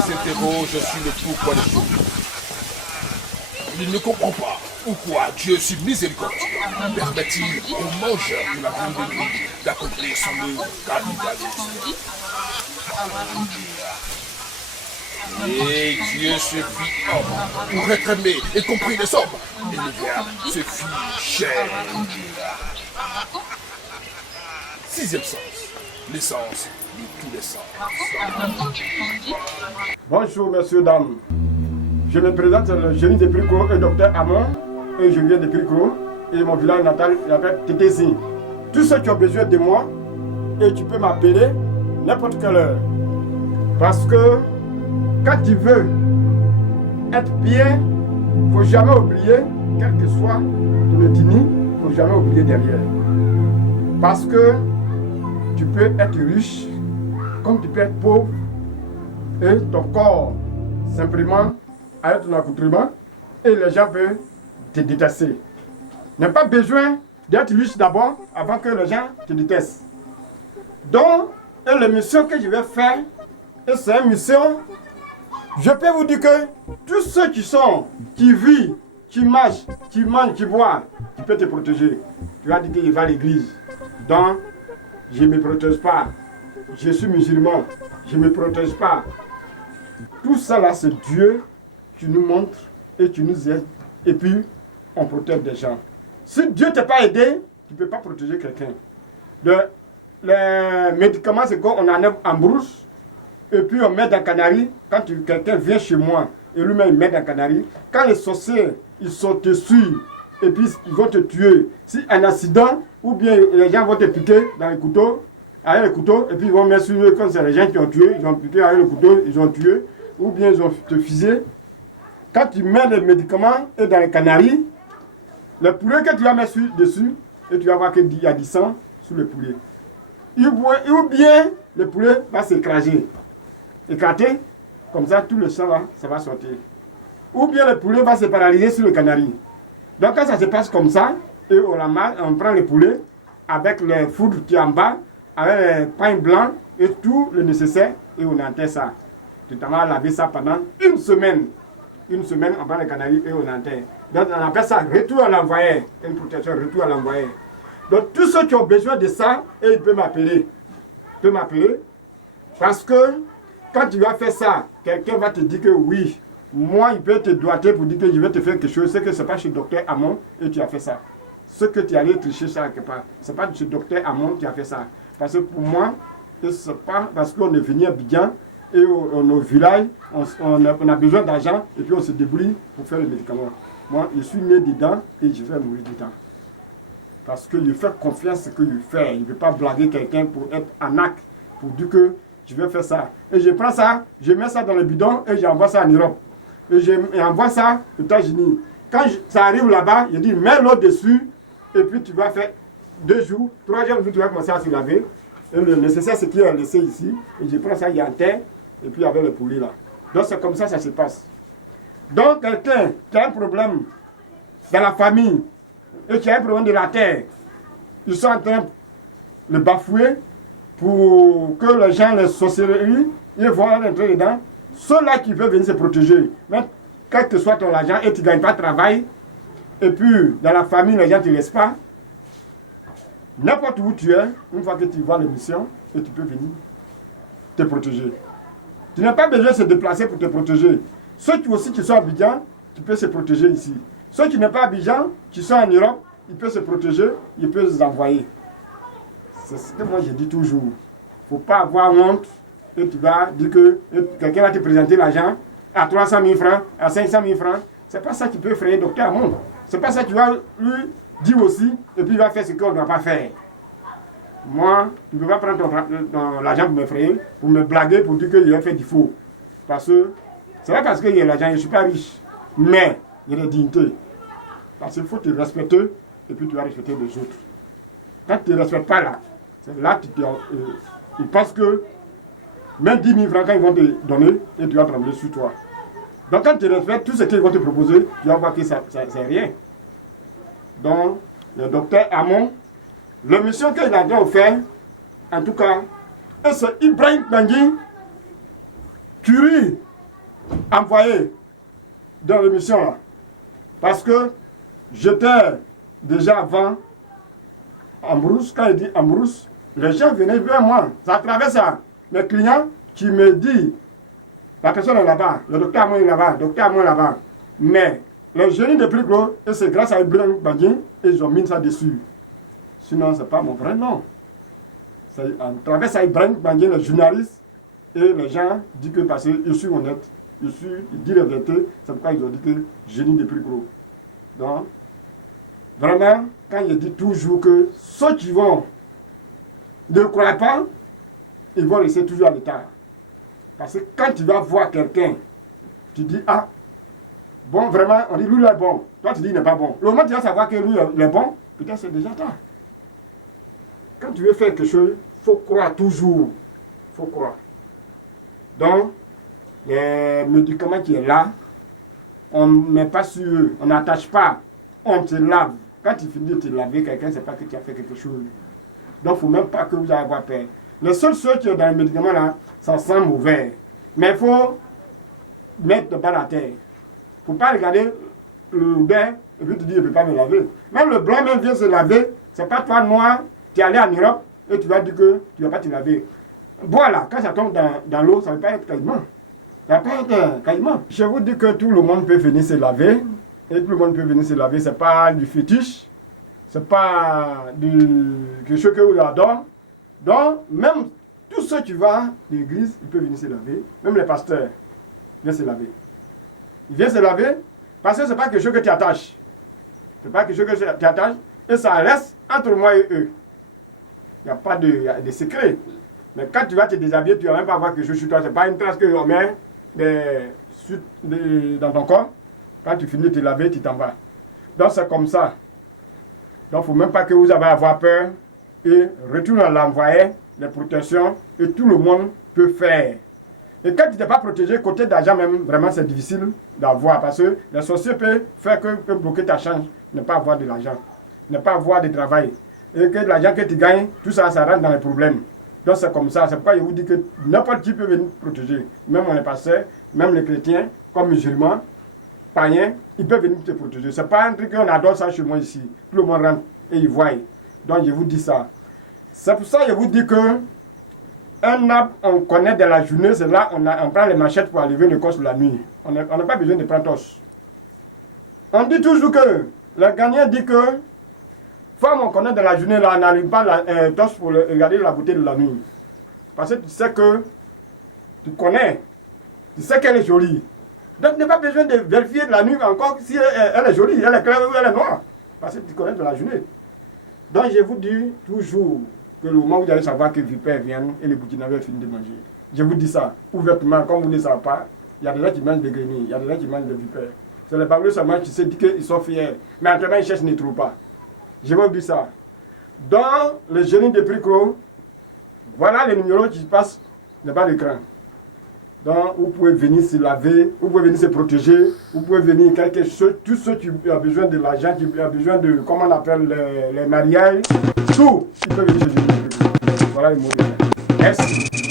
s'interroge sur le pourquoi des choses. Il ne comprend pas pourquoi Dieu, si miséricordieux, permet-il aux mangeurs de la viande de Dieu d'accomplir son œuvre capitaliste. Et Dieu se fit homme pour réclamer et compris les hommes. Et le Verbe se fit chair. Sixième sens, l'essence de tous les sens. Bonjour messieurs, dames. Je me présente, le génie de Pricot et docteur Amon, et je viens de Pricot, et mon village natal s'appelle Tétési. Tous ceux qui ont besoin de moi, et tu peux m'appeler n'importe quelle heure. Parce que quand tu veux être bien, il ne faut jamais oublier, quel que soit ton ethnie, il ne faut jamais oublier derrière. Parce que tu peux être riche, comme tu peux être pauvre, et ton corps, simplement, avec ton accoutrement, et les gens peuvent te détester. Il n'y a pas besoin d'être riche d'abord, avant que les gens te détestent. Donc, et la mission que je vais faire, et c'est une mission, je peux vous dire que tous ceux qui vivent, qui marchent, qui mangent, qui boivent, tu peux te protéger. Tu vas dire qu'il va à l'église. Donc, je ne me protège pas. Je suis musulman, je ne me protège pas. Tout ça là, c'est Dieu qui nous montre et qui nous aide. Et puis, on protège des gens. Si Dieu ne t'a pas aidé, tu ne peux pas protéger quelqu'un. Les médicaments, c'est qu'on enlève en brousse. Et puis, on met dans Canary. Quand quelqu'un vient chez moi, et lui-même, il met dans Canary. Quand les sorciers, ils sont dessus, et puis ils vont te tuer. Si un accident, ou bien les gens vont te piquer dans les couteaux, avec le couteau, et puis ils vont mettre sur eux, comme c'est les gens qui ont tué, ils ont piqué avec le couteau, ils ont tué, ou bien ils ont te fusillé. Quand tu mets les médicaments et dans les canaries, le poulet que tu vas mettre dessus, et tu vas voir qu'il y a du sang sur le poulet. Ou bien le poulet va s'écraser. Éclater, comme ça tout le sang là, ça va sortir. Ou bien le poulet va se paralyser sur le canari. Donc quand ça se passe comme ça, et on prend le poulet avec le foudre qui est en bas, avec le pain blanc et tout le nécessaire, et on enterre ça. Tu vas laver ça pendant une semaine. Une semaine, on prend le canari et on enterre. Donc on appelle ça retour à l'envoyé. Une protection, retour à l'envoyé. Donc tous ceux qui ont besoin de ça, et ils peuvent m'appeler. Ils peuvent m'appeler. Parce que quand tu vas faire ça, quelqu'un va te dire que oui, moi il peut te doiter pour dire que je vais te faire quelque chose. C'est que ce n'est pas chez le docteur Amon et tu as fait ça. Ce que tu allais tricher ça quelque part, ce n'est pas chez le docteur Amon qui a fait ça. Parce que pour moi, ce n'est pas parce qu'on est venu à Abidjan et au village, on a besoin d'argent et puis on se débrouille pour faire les médicaments. Moi, je suis né dedans et je vais mourir dedans. Parce que je fais confiance à ce que je fais. Je ne veux pas blaguer quelqu'un pour être en acte, pour dire que je vais faire ça. Et je prends ça, je mets ça dans le bidon et j'envoie ça en Europe. Et j'envoie ça aux États-Unis. Quand ça arrive là-bas, je dis mets l'eau dessus et puis tu vas faire 2 jours, 3 jours, tu vas commencer à se laver. Et le nécessaire, c'est qu'il a laissé ici. Et je prends ça, il y a en terre et puis avec le poulet là. Donc c'est comme ça se passe. Donc quelqu'un qui a un problème dans la famille et qui a un problème de la terre, ils sont en train de le bafouer pour que les gens, les sorcelleries, ils vont rentrer dedans. Ceux-là qui veulent venir se protéger, mais quel que soit ton argent et tu ne gagnes pas de travail, et puis dans la famille, les gens ne te laissent pas, n'importe où tu es, une fois que tu vois l'émission, et tu peux venir te protéger. Tu n'as pas besoin de se déplacer pour te protéger. Ceux qui aussi qui sont à Abidjan, tu peux se protéger ici. Ceux qui n'ont pas à Abidjan, qui sont en Europe, ils peuvent se protéger, ils peuvent se envoyer. C'est ce que moi je dis toujours. Il ne faut pas avoir honte et tu vas dire que quelqu'un va te présenter l'argent à 300 000 francs, à 500 000 francs. Ce n'est pas ça qui peut effrayer le docteur Amon. Ce n'est pas ça que tu vas lui dire aussi et puis il va faire ce qu'on ne doit pas faire. Moi, tu ne peux pas prendre l'argent pour m'effrayer, pour me blaguer, pour dire que je vais faire du faux. Parce que c'est pas parce qu'il y a l'argent, je ne suis pas riche. Mais il y a la dignité. Parce qu'il faut te respecter et puis tu vas respecter les autres. Quand tu ne te respectes pas là, c'est là que ils pensent que même 10 000 francs, quand ils vont te donner, et tu vas trembler sur toi. Donc quand tu respectes tout ce qu'ils vont te proposer, tu vas voir que c'est rien. Donc, le docteur Hamon, l'émission qu'il a offert, en tout cas, et c'est Ibrahim Bangui, Curie, envoyé dans l'émission là. Parce que j'étais déjà avant en brousse, quand il dit en brousse, les gens venaient vers moi. C'est à travers ça, mes clients qui me disent, la personne est là-bas, le docteur Hamon est là-bas, le docteur Hamon est là-bas. Mais le génie de plus gros, et c'est grâce à Ibrahim Bangui, ils ont mis ça dessus. Sinon, ce n'est pas mon vrai nom. C'est à travers ça, Ibrahim Bangui, le journaliste, et les gens disent que parce que je suis honnête, il dit la vérité, c'est pourquoi ils ont dit que génie de plus gros. Donc, vraiment, quand il dit toujours que ceux qui vont ne croient pas, ils vont rester toujours à l'état. Parce que quand tu vas voir quelqu'un, tu dis, ah, bon, vraiment, on dit lui il est bon. Toi tu dis il n'est pas bon. Le moment où tu vas savoir que lui il est bon, peut-être c'est déjà tard. Quand tu veux faire quelque chose, il faut croire toujours. Il faut croire. Donc, les médicaments qui est là, on ne met pas sur eux, on n'attache pas, on te lave. Quand tu finis de te laver quelqu'un, c'est pas que tu as fait quelque chose. Donc, il ne faut même pas que vous ayez avoir peur. Les seuls ceux qui sont dans les médicaments là, ça sent mauvais. Mais il faut mettre le bas à terre. Il ne faut pas regarder le bain et puis tu dis je ne peux pas me laver. Même le blanc même vient se laver, c'est pas toi noir, tu es allé en Europe et tu vas dire que tu ne vas pas te laver. Voilà, quand ça tombe dans l'eau, ça ne va pas être caïman. Ça ne va pas être caïman. Je vous dis que tout le monde peut venir se laver. Et tout le monde peut venir se laver. Ce n'est pas du fétiche. Ce n'est pas quelque chose que vous adorez. Donc, même tous ceux qui vont à l'église, ils peuvent venir se laver. Même les pasteurs viennent se laver. Ils viennent se laver parce que ce n'est pas quelque chose que tu attaches. Ce n'est pas quelque chose que tu attaches. Et ça reste entre moi et eux. Il n'y a pas de secret. Mais quand tu vas te déshabiller, tu ne vas même pas avoir quelque chose sur toi. Ce n'est pas une trace qu'on met dans ton corps. Quand tu finis de te laver, tu t'en vas. Donc c'est comme ça. Donc il ne faut même pas que vous avez à avoir peur. Et retourne à l'envoyer, les protections, et tout le monde peut faire. Et quand tu n'es pas protégé, côté d'argent même, vraiment c'est difficile d'avoir. Parce que les sorciers peuvent faire que bloquer ta chance, ne pas avoir de l'argent, ne pas avoir de travail. Et que l'argent que tu gagnes, tout ça, ça rentre dans les problèmes. Donc c'est comme ça. C'est pourquoi je vous dis que n'importe qui peut venir protéger. Même les pasteurs, même les chrétiens, comme musulmans, païens, ils peuvent venir te protéger. Ce n'est pas un truc qu'on adore ça chez moi ici. Tout le monde rentre et ils voient. Donc je vous dis ça. C'est pour ça que je vous dis que un arbre, on connaît de la journée, c'est là on prend les machettes pour enlever le corps la nuit. On n'a pas besoin de prendre torche. On dit toujours que le gagnant dit que femme, on connaît de la journée, là, on n'arrive pas la torche pour regarder la beauté de la nuit. Parce que tu sais que tu connais, tu sais qu'elle est jolie. Donc tu n'as pas besoin de vérifier de la nuit encore si elle est jolie, elle est claire ou elle est noire. Parce que tu connais de la journée. Donc je vous dis toujours que le moment où vous allez savoir que vipère viennent et les Burkinabés finissent de manger. Je vous dis ça ouvertement, comme vous ne le savez pas, il y a des gens qui mangent des grenouilles, il y a des gens qui mangent des vipères. C'est les Babylons seulement qui se disent qu'ils sont fiers, mais entre ils cherchent, ils ne trouvent pas. Je vous dis ça. Dans le génie de Pricro, voilà les numéros qui passent le bas de l'écran. Donc, vous pouvez venir se laver, vous pouvez venir se protéger, vous pouvez venir quelque chose, tous ceux qui ont besoin de l'argent, qui ont besoin de, comment on appelle, les mariages, tout, ils peuvent venir chez vous. Voilà les mots de fin. Merci.